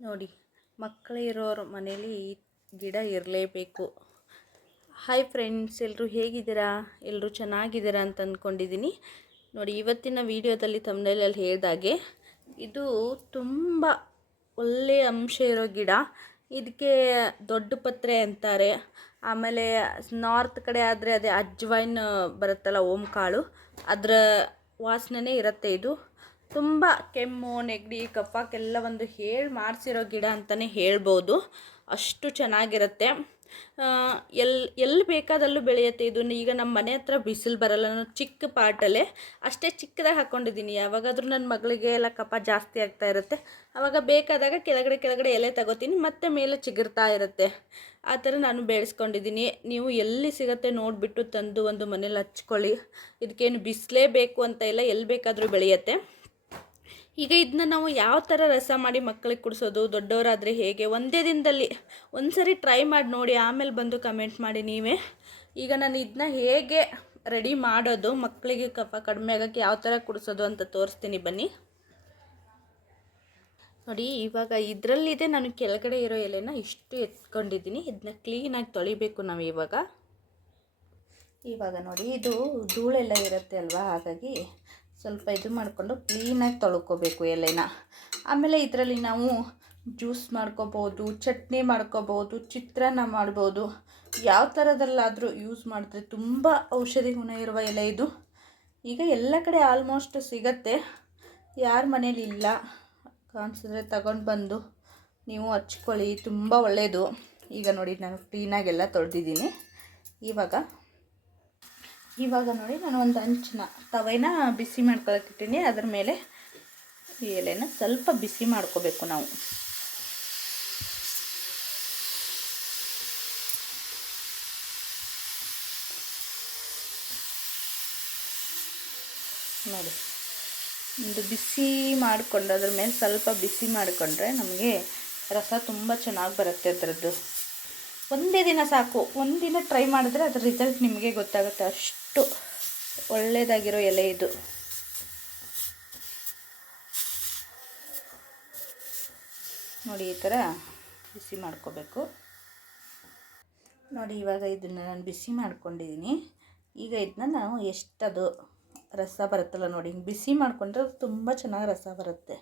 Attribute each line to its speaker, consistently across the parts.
Speaker 1: ನೋಡಿ ಮಕ್ಕಳಿರೋರ ಮನೇಲಿ ಈ ಗಿಡ ಇರಲೇಬೇಕು. ಹಾಯ್ ಫ್ರೆಂಡ್ಸ್ ಎಲ್ಲರೂ ಹೇಗಿದ್ದೀರಾ? ಎಲ್ಲರೂ ಚೆನ್ನಾಗಿದ್ದೀರಾ ಅಂತ ಅಂದ್ಕೊಂಡಿದ್ದೀನಿ ನೋಡಿ, ಇವತ್ತಿನ ವಿಡಿಯೋದಲ್ಲಿ ತಮ್ಮನೇಲಿ ಹೇಳಿದಾಗೆ ಇದು ತುಂಬ ಒಳ್ಳೆಯ ಅಂಶ ಇರೋ ಗಿಡ. ಇದಕ್ಕೆ ದೊಡ್ಡ ಪತ್ರೆ ಅಂತಾರೆ. ಆಮೇಲೆ ನಾರ್ತ್ ಕಡೆ ಆದರೆ ಅದೇ ಅಜ್ವೈನ್ ಬರುತ್ತಲ್ಲ ಓಂ ಕಾಳು ಅದರ ವಾಸನೆ ಇರುತ್ತೆ ಇದು. ತುಂಬ ಕೆಮ್ಮು, ನೆಗಡಿ, ಕಫಕ್ಕೆಲ್ಲ ಒಂದು ಹೇಳಿ ಮಾಡಿಸಿರೋ ಗಿಡ ಅಂತಲೇ ಹೇಳ್ಬೋದು. ಅಷ್ಟು ಚೆನ್ನಾಗಿರುತ್ತೆ. ಎಲ್ಲಿ ಎಲ್ಲಿ ಬೇಕಾದಲ್ಲೂ ಬೆಳೆಯುತ್ತೆ ಇದು. ಈಗ ನಮ್ಮ ಮನೆ ಹತ್ರ ಬಿಸಿಲು ಬರಲ್ಲ, ನಾನು ಚಿಕ್ಕ ಪಾಟಲ್ಲೇ ಅಷ್ಟೇ ಚಿಕ್ಕದಾಗಿ ಹಾಕ್ಕೊಂಡಿದ್ದೀನಿ ಯಾವಾಗಾದರೂ ನನ್ನ ಮಗಳಿಗೆ ಎಲ್ಲ ಕಫ ಜಾಸ್ತಿ ಆಗ್ತಾ ಇರುತ್ತೆ. ಆವಾಗ ಬೇಕಾದಾಗ ಕೆಳಗಡೆ ಕೆಳಗಡೆ ಎಲೆ ತಗೋತೀನಿ, ಮತ್ತೆ ಮೇಲೆ ಚಿಗುರ್ತಾ ಇರುತ್ತೆ. ಆ ಥರ ನಾನು ಬೆಳೆಸ್ಕೊಂಡಿದ್ದೀನಿ. ನೀವು ಎಲ್ಲಿ ಸಿಗುತ್ತೆ ನೋಡಿಬಿಟ್ಟು ತಂದು ಒಂದು ಮನೇಲಿ ಹಚ್ಕೊಳ್ಳಿ. ಇದಕ್ಕೇನು ಬಿಸಿಲೇ ಬೇಕು ಅಂತ ಇಲ್ಲ, ಎಲ್ಲಿ ಬೇಕಾದರೂ ಬೆಳೆಯುತ್ತೆ. ಈಗ ಇದನ್ನ ನಾವು ಯಾವ ಥರ ರಸ ಮಾಡಿ ಮಕ್ಕಳಿಗೆ ಕುಡಿಸೋದು, ದೊಡ್ಡವರಾದರೆ ಹೇಗೆ? ಒಂದೇ ದಿನದಲ್ಲಿ ಒಂದು ಸರಿ ಟ್ರೈ ಮಾಡಿ ನೋಡಿ, ಆಮೇಲೆ ಬಂದು ಕಮೆಂಟ್ ಮಾಡಿ ನೀವೇ. ಈಗ ನಾನು ಇದನ್ನ ಹೇಗೆ ರೆಡಿ ಮಾಡೋದು ಮಕ್ಕಳಿಗೆ ಕಫ ಕಡಿಮೆ ಆಗೋಕ್ಕೆ ಯಾವ ಥರ ಕುಡಿಸೋದು ಅಂತ ತೋರಿಸ್ತೀನಿ ಬನ್ನಿ. ನೋಡಿ, ಇವಾಗ ಇದರಲ್ಲಿದೆ ನಾನು ಕೆಳಗಡೆ ಇರೋ ಎಲೆನ ಇಷ್ಟು ಎತ್ಕೊಂಡಿದ್ದೀನಿ. ಇದನ್ನ ಕ್ಲೀನಾಗಿ ತೊಳಿಬೇಕು ನಾವು ಇವಾಗ. ಇವಾಗ ನೋಡಿ, ಇದು ಧೂಳೆಲ್ಲ ಇರುತ್ತೆ ಅಲ್ವಾ? ಹಾಗಾಗಿ ಸ್ವಲ್ಪ ಇದು ಮಾಡಿಕೊಂಡು ಕ್ಲೀನಾಗಿ ತೊಳ್ಕೊಬೇಕು ಎಲೆನ. ಆಮೇಲೆ ಇದರಲ್ಲಿ ನಾವು ಜ್ಯೂಸ್ ಮಾಡ್ಕೋಬೋದು, ಚಟ್ನಿ ಮಾಡ್ಕೋಬೋದು, ಚಿತ್ರಾನ್ನ ಮಾಡ್ಬೋದು. ಯಾವ ಥರದಲ್ಲಾದರೂ ಯೂಸ್ ಮಾಡಿದ್ರೆ ತುಂಬ ಔಷಧಿ ಗುಣ ಇರುವ ಎಲೆ ಇದು. ಈಗ ಎಲ್ಲ ಕಡೆ ಆಲ್ಮೋಸ್ಟ್ ಸಿಗತ್ತೆ. ಯಾರ ಮನೇಲಿ ಇಲ್ಲ, ಕಾಣಿಸಿದ್ರೆ ತಗೊಂಡು ಬಂದು ನೀವು ಹಚ್ಕೊಳ್ಳಿ, ತುಂಬ ಒಳ್ಳೆಯದು ಈಗ ನೋಡಿ, ನಾನು ಕ್ಲೀನಾಗೆಲ್ಲ ತೊಳೆದಿದ್ದೀನಿ. ಇವಾಗ ಇವಾಗ ನೋಡಿ ನಾನು ಒಂದು ಅಂಚನ ತವೆನ ಬಿಸಿ ಮಾಡ್ಕೊಳಕ್ಕಿಟ್ಟಿನಿ ಅದ್ರ ಮೇಲೆ ಈ ಎಲೆನ ಸ್ವಲ್ಪ ಬಿಸಿ ಮಾಡ್ಕೋಬೇಕು ನಾವು. ನೋಡಿ. ಒಂದು ಬಿಸಿ ಮಾಡಿಕೊಂಡು ಅದ್ರ ಮೇಲೆ ಸ್ವಲ್ಪ ಬಿಸಿ ಮಾಡಿಕೊಂಡ್ರೆ ನಮಗೆ ರಸ ತುಂಬ ಚೆನ್ನಾಗಿ ಬರುತ್ತೆ ಅದರದ್ದು. ಒಂದೇ ದಿನ ಸಾಕು. ಒಂದಿನ ಟ್ರೈ ಮಾಡಿದ್ರೆ ಅದ್ರ ರಿಸಲ್ಟ್ ನಿಮಗೆ ಗೊತ್ತಾಗುತ್ತೆ. ಅಷ್ಟು ಒಳ್ಳೆಯದಾಗಿರೋ ಎಲೆ ಇದು. ನೋಡಿ ಈ ಥರ ಬಿಸಿ ಮಾಡ್ಕೋಬೇಕು. ನೋಡಿ ಇವಾಗ ಇದನ್ನು ನಾನು ಬಿಸಿ ಮಾಡ್ಕೊಂಡಿದ್ದೀನಿ. ಈಗ ಇದನ್ನ ನಾವು ಎಷ್ಟದು ರಸ ಬರುತ್ತಲ್ಲ ನೋಡಿ ಬಿಸಿ ಮಾಡಿಕೊಂಡ್ರೆ ತುಂಬ ಚೆನ್ನಾಗಿ ರಸ ಬರುತ್ತೆ.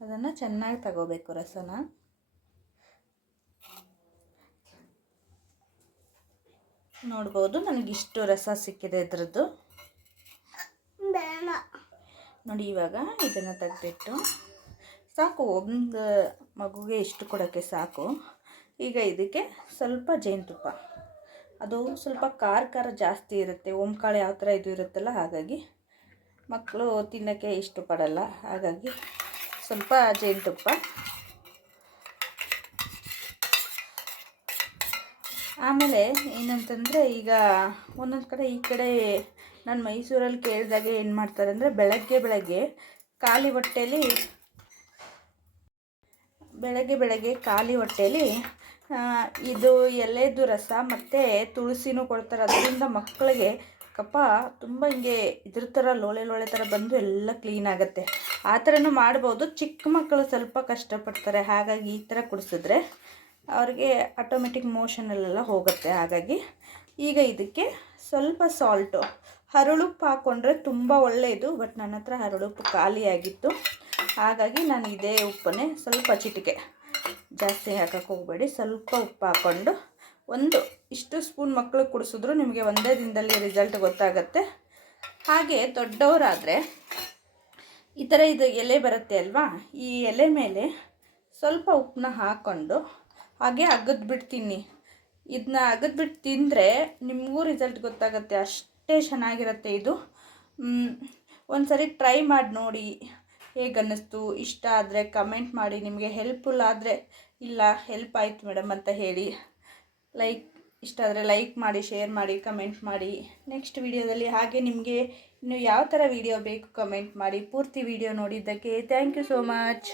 Speaker 1: ಅದನ್ನು ಚೆನ್ನಾಗಿ ತಗೋಬೇಕು ರಸನ. ನೋಡ್ಬೋದು. ನನಗಿಷ್ಟು ರಸ ಸಿಕ್ಕಿದೆ ಇದ್ರದ್ದು. ನೋಡಿ ಇವಾಗ ಇದನ್ನು ತೆಗೆದಿಟ್ಟು ಸಾಕು. ಒಂದು ಮಗುಗೆ ಇಷ್ಟು ಕೊಡೋಕ್ಕೆ ಸಾಕು. ಈಗ ಇದಕ್ಕೆ ಸ್ವಲ್ಪ ಜೇನುತುಪ್ಪ. ಅದು ಸ್ವಲ್ಪ ಖಾರ ಖಾರ ಜಾಸ್ತಿ ಇರುತ್ತೆ. ಓಂಕಾಳು ಯಾವ ಥರ ಇದು ಇರುತ್ತಲ್ಲ ಹಾಗಾಗಿ ಮಕ್ಕಳು ತಿನ್ನೋಕ್ಕೆ ಇಷ್ಟಪಡಲ್ಲ. ಹಾಗಾಗಿ ಸ್ವಲ್ಪ ಜೇನುತುಪ್ಪ. ಆಮೇಲೆ ಏನಂತಂದರೆ ಈಗ ಒಂದೊಂದು ಕಡೆ ಈ ಕಡೆ ನಾನು ಮೈಸೂರಲ್ಲಿ ಕೇಳಿದಾಗ ಏನು ಮಾಡ್ತಾರೆ ಅಂದರೆ ಬೆಳಗ್ಗೆ ಬೆಳಗ್ಗೆ ಖಾಲಿ ಹೊಟ್ಟೆಯಲ್ಲಿ ಬೆಳಗ್ಗೆ ಬೆಳಗ್ಗೆ ಖಾಲಿ ಹೊಟ್ಟೆಯಲ್ಲಿ ಇದು ಎಲೆದು ರಸ ಮತ್ತು ತುಳಸಿನೂ ಕೊಡ್ತಾರೆ. ಅದರಿಂದ ಮಕ್ಕಳಿಗೆ ಕಪ್ಪ ತುಂಬ ಹಿಂಗೆ ಇದ್ರ ಥರ ಲೋಳೆ ಲೋಳೆ ಥರ ಬಂದು ಎಲ್ಲ ಕ್ಲೀನ್ ಆಗುತ್ತೆ. ಆ ಥರನೂ ಮಾಡ್ಬೋದು. ಚಿಕ್ಕ ಮಕ್ಕಳು ಸ್ವಲ್ಪ ಕಷ್ಟಪಡ್ತಾರೆ. ಹಾಗಾಗಿ ಈ ಥರ ಕುಡಿಸಿದ್ರೆ ಅವ್ರಿಗೆ ಆಟೋಮೆಟಿಕ್ ಮೋಷನಲ್ಲೆಲ್ಲ ಹೋಗುತ್ತೆ. ಹಾಗಾಗಿ ಈಗ ಇದಕ್ಕೆ ಸ್ವಲ್ಪ ಸಾಲ್ಟು ಹರಳುಪ್ಪು ಹಾಕ್ಕೊಂಡ್ರೆ ತುಂಬ ಒಳ್ಳೆಯದು ಬಟ್ ನನ್ನ ಹತ್ರ ಹರಳುಪ್ಪು ಖಾಲಿಯಾಗಿತ್ತು ಹಾಗಾಗಿ ನಾನು ಇದೇ ಉಪ್ಪನ್ನೇ ಸ್ವಲ್ಪ ಚಿಟಿಕೆ ಜಾಸ್ತಿ ಹಾಕಕ್ಕೆ ಹೋಗಬೇಡಿ. ಸ್ವಲ್ಪ ಉಪ್ಪು ಹಾಕ್ಕೊಂಡು ಒಂದು, ಇಷ್ಟು ಸ್ಪೂನ್ ಮಕ್ಕಳು ಕುಡಿಸಿದ್ರು ನಿಮಗೆ ಒಂದೇ ದಿನದಲ್ಲಿ ರಿಸಲ್ಟ್ ಗೊತ್ತಾಗುತ್ತೆ. ಹಾಗೆ ದೊಡ್ಡವರಾದರೆ ಈ ಥರ ಇದು ಎಲೆ ಬರುತ್ತೆ ಅಲ್ವಾ? ಈ ಎಲೆ ಮೇಲೆ ಸ್ವಲ್ಪ ಉಪ್ಪನ್ನ ಹಾಕ್ಕೊಂಡು ಹಾಗೆ ಅಗದು ಬಿಡ್ತೀನಿ. ಇದನ್ನ ಅಗದು ಬಿಟ್ಟು ತಿಂದರೆ ನಿಮಗೂ ರಿಸಲ್ಟ್ ಗೊತ್ತಾಗುತ್ತೆ. ಅಷ್ಟೇ ಚೆನ್ನಾಗಿರುತ್ತೆ ಇದು. ಒಂದು ಸರಿ ಟ್ರೈ ಮಾಡಿ ನೋಡಿ ಹೇಗೆ ಅನ್ನಿಸ್ತು ಇಷ್ಟ ಆದರೆ ಕಮೆಂಟ್ ಮಾಡಿ. ನಿಮಗೆ ಹೆಲ್ಪ್ಫುಲ್ ಆದರೆ ಇಲ್ಲ ಹೆಲ್ಪ್ ಆಯಿತು ಮೇಡಮ್ ಅಂತ ಹೇಳಿ. ಲೈಕ್ ಇಷ್ಟ ಆದರೆ ಲೈಕ್ ಮಾಡಿ ಶೇರ್ ಮಾಡಿ ಕಮೆಂಟ್ ಮಾಡಿ. ನೆಕ್ಸ್ಟ್ ವಿಡಿಯೋದಲ್ಲಿ ಹಾಗೆ ನಿಮಗೆ ಇನ್ನು ಯಾವ ಥರ ವಿಡಿಯೋ ಬೇಕು ಕಮೆಂಟ್ ಮಾಡಿ. ಪೂರ್ತಿ ವಿಡಿಯೋ ನೋಡಿದ್ದಕ್ಕೆ ಥ್ಯಾಂಕ್ ಯು ಸೋ ಮಚ್